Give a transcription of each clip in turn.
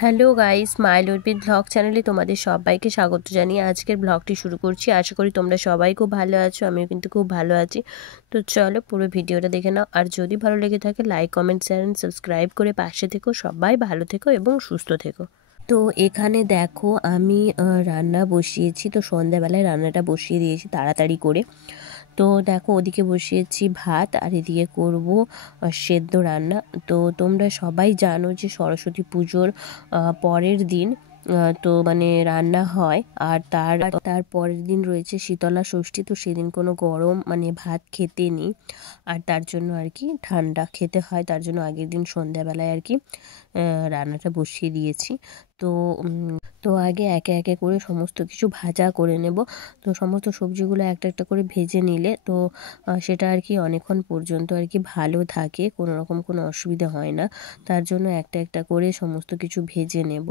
Hello guys, smile উর্পিত blog চ্যানেলে তোমাদের সবাইকে স্বাগত জানিয়ে আজকের ব্লগটি শুরু করছি। আশা করি তোমরা সবাই খুব ভালো আছো, আমিও কিন্তু খুব ভালো আছি। তো চলো পুরো ভিডিওটা দেখে নাও, আর যদি ভালো লেগে থাকে like comment share and subscribe করে পাশে থেকো। সবাই ভালো থেকো এবং সুস্থ থেকো। তো এখানে দেখো আমি রান্না বসিয়েছি। তো সন্ধ্যাবেলায় রান্নাটা বসিয়ে দিয়েছি তাড়াতাড়ি করে। তো দেখো ওদিকে বসিয়েছি ভাত, আর এদিকে করব সেদ্ধ রান্না। তো তোমরা সবাই জানো যে সরস্বতী পুজোর পরের দিন তো মানে রান্না হয়, আর তার পরের দিন রয়েছে শীতলা ষষ্ঠী। তো সেদিন কোনো গরম মানে ভাত খেতে নেই, আর তার জন্য আর কি ঠান্ডা খেতে হয়। তার জন্য আগের দিন সন্ধ্যাবেলায় আর কি রান্নাটা বসিয়ে দিয়েছি। তো তো আগে একে একে করে সমস্ত কিছু ভাজা করে নেব। তো সমস্ত সবজিগুলো একটা একটা করে ভেজে নিলে তো সেটা আর কি অনেকক্ষণ পর্যন্ত আর কি ভালো থাকে, কোনো রকম কোনো অসুবিধা হয় না। তার জন্য একটা একটা করে সমস্ত কিছু ভেজে নেব,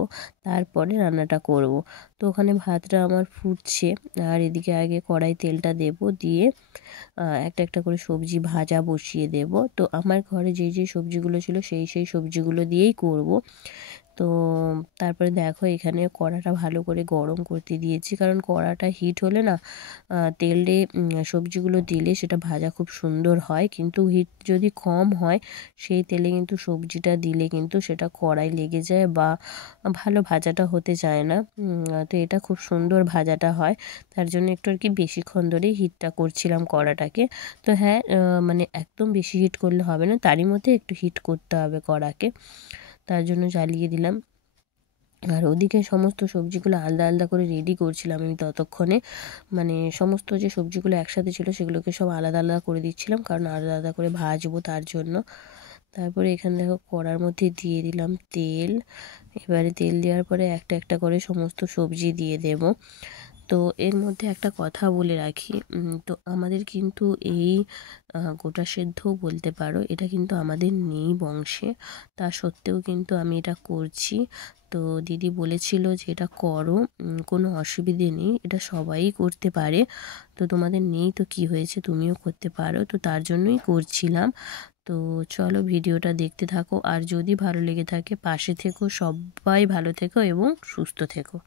তারপরে রান্নাটা করব। তো ওখানে ভাতটা আমার ফুটছে, আর এদিকে আগে কড়াই তেলটা দেব, দিয়ে একটা একটা করে সবজি ভাজা বসিয়ে দেব। তো আমার ঘরে যেই যেই সবজিগুলো ছিল সেই সবজিগুলো দিয়েই করব। তো তারপরে দেখো এখানে কড়াটা ভালো করে গরম করতে দিয়েছি, কারণ কড়াটা হিট হলে না তেলে সবজিগুলো দিলে সেটা ভাজা খুব সুন্দর হয়। কিন্তু হিট যদি কম হয় সেই তেলে কিন্তু সবজিটা দিলে কিন্তু সেটা কড়াই লেগে যায় বা ভালো ভাজাটা হতে চায় না। তো এটা খুব সুন্দর ভাজাটা হয়। তার জন্য একটু আর কি বেশিক্ষণ ধরেই হিটটা করছিলাম কড়াটাকে। তো হ্যাঁ, মানে একদম বেশি হিট করলে হবে না, তারই মধ্যে একটু হিট করতে হবে কড়াকে। তার জন্য জ্বালিয়ে দিলাম। আর ওদিকে সমস্ত সবজিগুলো আলাদা আলাদা করে রেডি করছিলাম আমি ততক্ষণে। মানে সমস্ত যে সবজিগুলো একসাথে ছিল সেগুলোকে সব আলাদা আলাদা করে দিচ্ছিলাম, কারণ আলাদা আলাদা করে ভাজবো তার জন্য। তারপরে এখানে দেখো কড়ার মধ্যে দিয়ে দিলাম তেল। এবারে তেল দেওয়ার পরে একটা একটা করে সমস্ত সবজি দিয়ে দেব। তো এর মধ্যে একটা কথা বলে রাখি, তো আমাদের কিন্তু এই গোটা সেদ্ধও বলতে পারো, এটা কিন্তু আমাদের নেই বংশে। তা সত্ত্বেও কিন্তু আমি এটা করছি। তো দিদি বলেছিল যে এটা করো, কোনো অসুবিধে নেই, এটা সবাই করতে পারে। তো তোমাদের নেই তো কি হয়েছে, তুমিও করতে পারো। তো তার জন্যই করছিলাম। তো চলো ভিডিওটা দেখতে থাকো, আর যদি ভালো লেগে থাকে পাশে থেকো। সবাই ভালো থেকো এবং সুস্থ থেকো।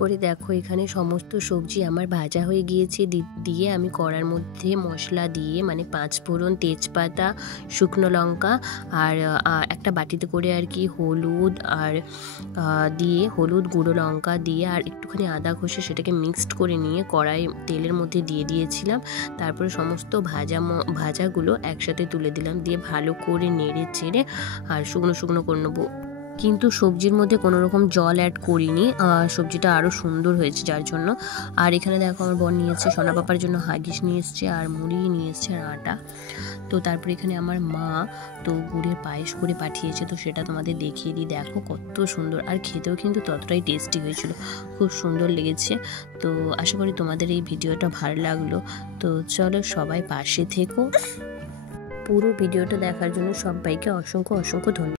তারপরে দেখো এখানে সমস্ত সবজি আমার ভাজা হয়ে গিয়েছে। দিয়ে আমি কড়ার মধ্যে মশলা দিয়ে মানে 5 ফোড়ন, তেজপাতা, শুকনো লঙ্কা আর একটা বাটিতে করে আর কি হলুদ আর দিয়ে হলুদ, গুঁড়ো লঙ্কা দিয়ে আর একটুখানি আদা ঘষে সেটাকে মিক্সড করে নিয়ে কড়াই তেলের মধ্যে দিয়ে দিয়েছিলাম। তারপরে সমস্ত ভাজাগুলো একসাথে তুলে দিলাম, দিয়ে ভালো করে নেড়ে চেড়ে আর শুকনো শুকনো করে নেবো। কিন্তু সবজির মধ্যে কোনো রকম জল অ্যাড করিনি, সবজিটা আরও সুন্দর হয়েছে যার জন্য। আর এখানে দেখো আমার বোন নিয়ে এসছে সোনা পাপার জন্য হাগিস নিয়ে এসছে আর মুড়ি নিয়ে এসছে আর আটা। তো তারপরে এখানে আমার মা তো গুড়ের পায়েস করে পাঠিয়েছে, তো সেটা তোমাদের দেখিয়ে দিই। দেখো কত সুন্দর, আর খেতেও কিন্তু ততটাই টেস্টি হয়েছিল, খুব সুন্দর লেগেছে। তো আশা করি তোমাদের এই ভিডিওটা ভালো লাগলো। তো চলো সবাই পাশে থেকো। পুরো ভিডিওটা দেখার জন্য সবাইকে অসংখ্য অসংখ্য ধন্যবাদ।